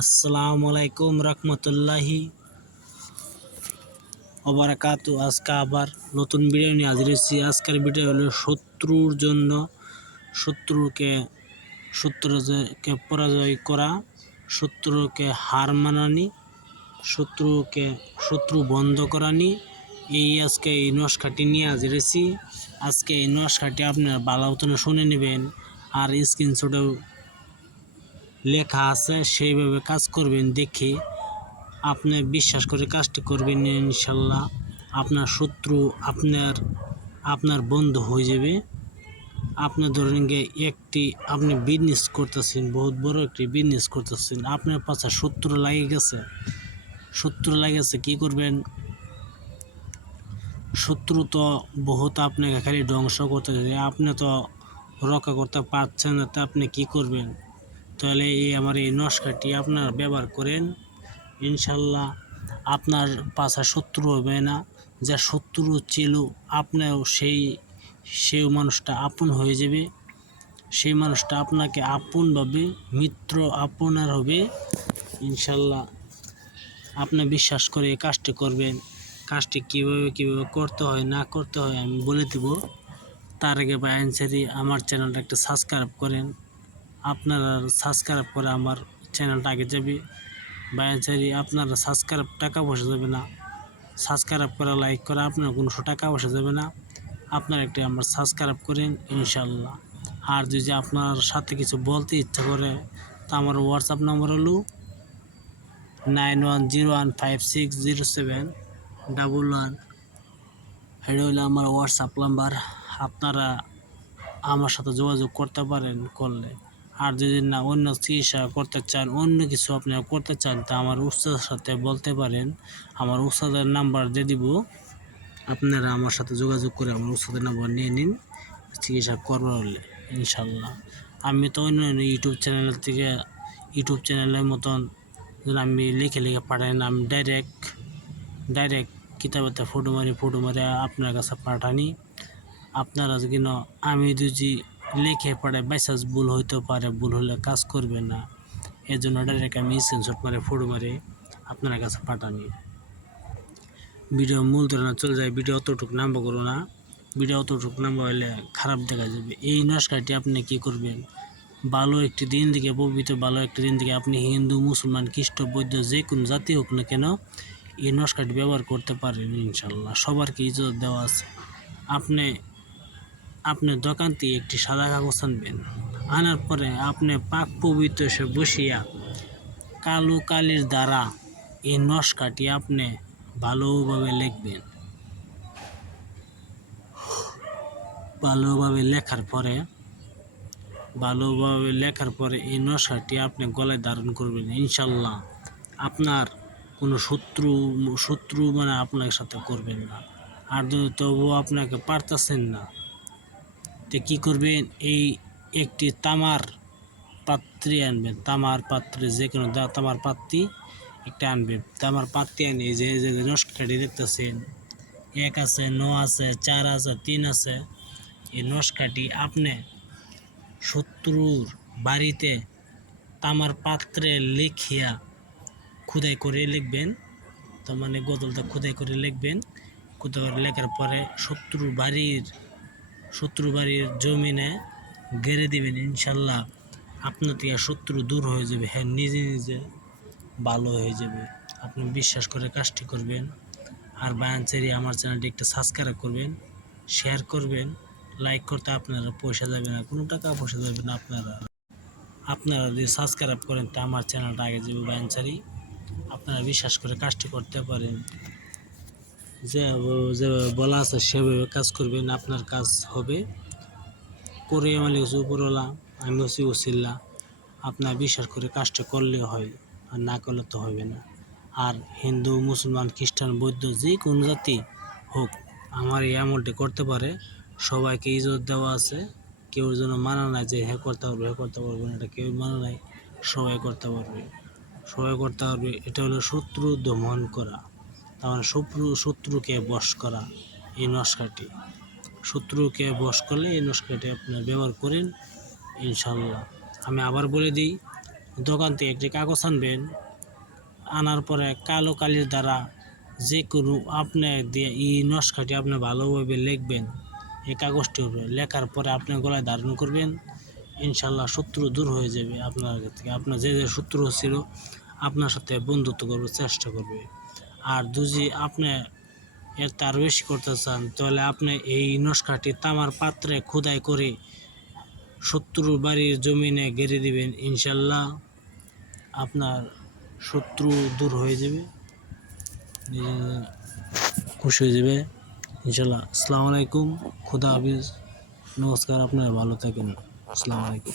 আসসালামু আলাইকুম রহমতুল্লাহি ওবারাকাতু। আজকে আবার নতুন ভিডিও নিয়ে হাজির হয়েছি। আজকের ভিডিও হলো শত্রুর জন্য শত্রুকে শত্রুকে পরাজয় করা, শত্রুকে হার মানানি, শত্রুকে, শত্রু বন্ধ করানি। এই আজকে এই নস্কাটি নিয়ে হাজির হয়েছি। আজকে এই নস্কাটি আপনারা ভালো মতন শুনে নেবেন। আর স্ক্রিনশটেও লেখা আছে, সেইভাবে কাজ করবেন দেখে আপনি বিশ্বাস করে কাজটি করবেন ইনশাল্লাহ। আপনার শত্রু, আপনার আপনার বন্ধু হয়ে যাবে। আপনার ধরেন গিয়ে একটি, আপনি বিজনেস করতেছেন, বহুত বড় একটি বিজনেস করতেছেন, আপনার পাশে শত্রু লাগে গেছে। শত্রু লাগে গেছে, কী করবেন? শত্রু তো বহুত আপনাকে খালি ধ্বংস করতেছে, আপনি তো রক্ষা করতে পারছেন না, তা আপনি কি করবেন? তাহলে এই আমার এই নস্কাটি আপনারা ব্যবহার করেন। ইনশাল্লাহ আপনার পাশা শত্রু হবে না। যা শত্রু ছিল আপনারও সেই সেই মানুষটা আপন হয়ে যাবে। সেই মানুষটা আপনাকে আপনভাবে মিত্র আপনার হবে। ইনশাল্লাহ আপনি বিশ্বাস করে এই কাজটি করবেন। কাজটি কীভাবে কীভাবে করতে হয়, না করতে হয় আমি বলে দেব। তার আগে বা আমার চ্যানেলটা একটা সাবস্ক্রাইব করেন। আপনারা সাবস্ক্রাইব করে আমার চ্যানেলটা আগে যাবে। বা অ্যান্সারি আপনারা সাবস্ক্রাইব টাকা বসে যাবে না সাবস্ক্রাইব করা লাইক করা আপনার কোনো টাকা বসে যাবে না, আপনারা একটি আমার সাবস্ক্রাইব করেন ইনশাল্লাহ। আর যদি আপনার সাথে কিছু বলতে ইচ্ছা করে, তা আমার হোয়াটসঅ্যাপ নম্বর হলো nine one zero one five six zero seven double one এটা হলো আমার হোয়াটসঅ্যাপ নাম্বার আপনারা আমার সাথে যোগাযোগ করতে পারেন, করলে। আর যদি না অন্য চিকিৎসা করতে চান, অন্য কিছু আপনারা করতে চান, তা আমার উস্তাদের সাথে বলতে পারেন। আমার উস্তাদের নাম্বার দিয়ে দিব। আপনারা আমার সাথে যোগাযোগ করে আমার উস্তাদের নাম্বার নিয়ে নিন, চিকিৎসা করবার হলে ইনশাল্লাহ আমি তো অন্য অন্য ইউটিউব চ্যানেল থেকে, ইউটিউব চ্যানেলের মতন আমি লিখে লিখে পাঠাই না, আমি ডাইরেক্ট ডাইরেক্ট কিতাবেতে ফটো মারি ফটো মারি আপনার কাছে পাঠানি। আপনারা কিন আমি যদি লিখে পাঠাই বাইসাস ভুল হইতে পারে, ভুল হলে কাজ করবে না। এর জন্য ডাইরেক্ট আমি স্ক্রিনশট মারে ফটো মারে আপনার কাছে পাঠানি। ভিডিও মূল ধরে না চলে যায়, ভিডিও অতটুকু নাম্বার করো না। ভিডিও অতটুকু নাম্বার হলে খারাপ দেখা যাবে। এই নস্কারটি আপনি কি করবেন? ভালো একটি দিন থেকে পবিত্র, ভালো একটি দিন থেকে আপনি হিন্দু, মুসলমান, খ্রিস্ট, বৌদ্ধ, যে কোনো জাতি হোক না কেন এই নস্কারটি ব্যবহার করতে পারেন ইনশাল্লাহ। সবারকে ইজ্জত দেওয়া আছে? আপনি আপনি দোকান থেকে একটি সাদা কাগজ আনবেন। আনার পরে আপনি পাক পবিত্র সে বসিয়া কালো কালির দ্বারা এই নস্কাটি আপনি ভালোভাবে লিখবেন। ভালোভাবে লেখার পরে, ভালোভাবে লেখার পরে এই নকশাটি আপনি গলায় ধারণ করবেন। ইনশাল্লাহ আপনার কোনো শত্রু শত্রু মানে আপনার সাথে করবেন না। আর যদি তবুও আপনাকে পারতেছেন না তো কী করবেন? এই একটি তামার পাত্রে আনবেন। তামার পাত্রে যে কোনো তামার পাত্রি একটা আনবেন। তামার পাত্রে আনে যে যে নস্কাটি দেখতেছেন। এক আছে, ন আছে, চার আছে, তিন আছে। এই নস্কাটি আপনি শত্রুর বাড়িতে তামার পাত্রে লিখিয়া খুদাই করে লিখবেন। তো মানে গোদলটা খুদাই করে লিখবেন। খুদাই করে লেখার পরে শত্রুর বাড়ির শত্রু বাড়ির জমিনে গেড়ে দিবেন, ইনশাল্লাহ আপনার থেকে শত্রু দূর হয়ে যাবে। হ্যাঁ নিজে নিজে ভালো হয়ে যাবে। আপনি বিশ্বাস করে কাজটি করবেন। আর বায়ানচেরি আমার চ্যানেলটি একটু সাবস্ক্রাইব করবেন শেয়ার করবেন লাইক করতে আপনারা পয়সা যাবে না, কোনো টাকা পয়সা যাবে না আপনারা। আপনারা যদি সাবস্ক্রাইব করেন, তা আমার চ্যানেলটা আগে যাবে বায়ানচারি আপনারা বিশ্বাস করে কাজটি করতে পারেন। যে যেভাবে বলা আছে, সেভাবে কাজ করবেন, আপনার কাজ হবে। করে মালিক হচ্ছে উপরওয়ালা, আমি হচ্ছি উসিল্লা আপনার বিশ্বাস করে কাজটা করলে হয়, আর না করলে তো হবে না। আর হিন্দু, মুসলমান, খ্রিস্টান, বৌদ্ধ, যে কোনো জাতি হোক, আমার এই আমলটি করতে পারে। সবাইকে ইজ্জত দেওয়া আছে। কেউ যেন মানা নাই যে হ্যাঁ করতে পারবে হ্যাঁ করতে পারবে না, এটা কেউ মানা নাই, সবাই করতে পারবে। সবাই করতে পারবে, এটা হলো শত্রু দমন করা। মানে শত্রু, শত্রুকে বশ করা এই নস্কাটি শত্রুকে বশ করলে এই নস্কাটি আপনার ব্যবহার করেন ইনশাল্লাহ আমি আবার বলে দিই, দোকান থেকে একটি কাগজ আনবেন, আনার পরে কালো কালির দ্বারা যে কোনো আপনি দিয়ে এই নস্কাটি আপনি ভালোভাবে লিখবেন, এই কাগজটির উপরে। লেখার পরে আপনি গলায় ধারণ করবেন ইনশাল্লাহ শত্রু দূর হয়ে যাবে আপনার থেকে। আপনার যে যে শত্রু ছিল, আপনার সাথে বন্ধুত্ব করবে, চেষ্টা করবে। আর যদি আপনি এর তার বেশি করতে চান, তাহলে আপনি এই নস্কাটি তামার পাত্রে খোদাই করে শত্রুর বাড়ির জমিনে গেড়ে দিবেন, ইনশাল্লাহ আপনার শত্রু দূর হয়ে যাবে, খুশি হয়ে যাবে। ইনশাল্লাহ। আসসালামু আলাইকুম। খুদা হাফিজ। নমস্কার, আপনারা ভালো থাকেন। আসসালামু আলাইকুম।